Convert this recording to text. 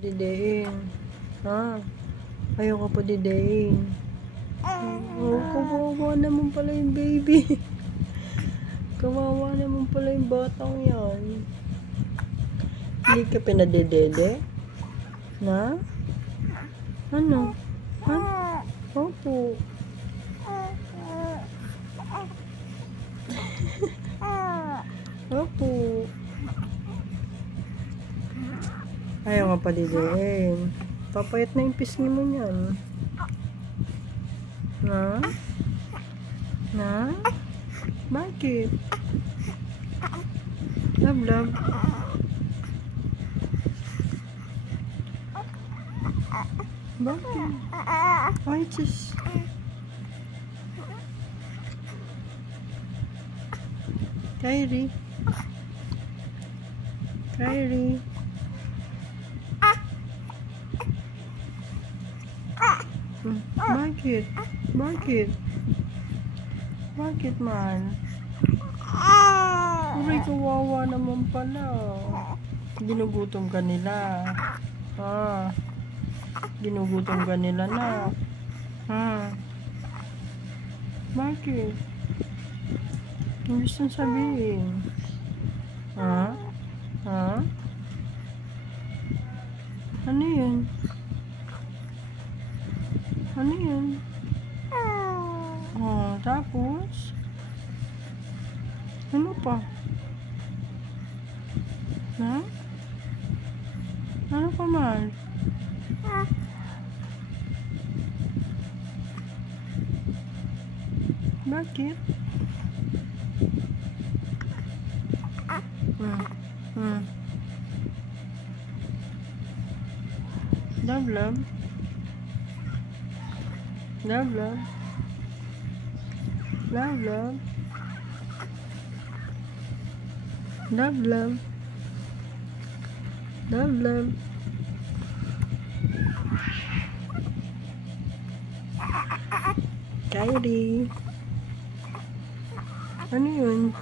Didein. Ha? Ayaw ka pa didein. Oh, kawawa naman pala yung baby. Kawawa naman pala yung batang yan. Hindi ka pinadedede? Na? Ano? Ha? Opo. Opo. Ayaw nga pa didein. Papayat na yung pisngi mo niyan. Na? Na? Bakit? Love, love. Bakit? Ay, sis. Kyrie. Kyrie. Bakit? Bakit? Bakit man? Uray, kawawa naman pala. Ginugutom ka nila. Ah. Ginugutom ka nila na. Ha? Bakit? Ang gusto sabihin? Ha? Ha? Ano yun? Ano yun? Oh, tapos? Ano pa? Ha? Ano pa man? Bakit? Love, love. Love, love. Love, love. Love, love. Love, love. Kyrie. Ano yun?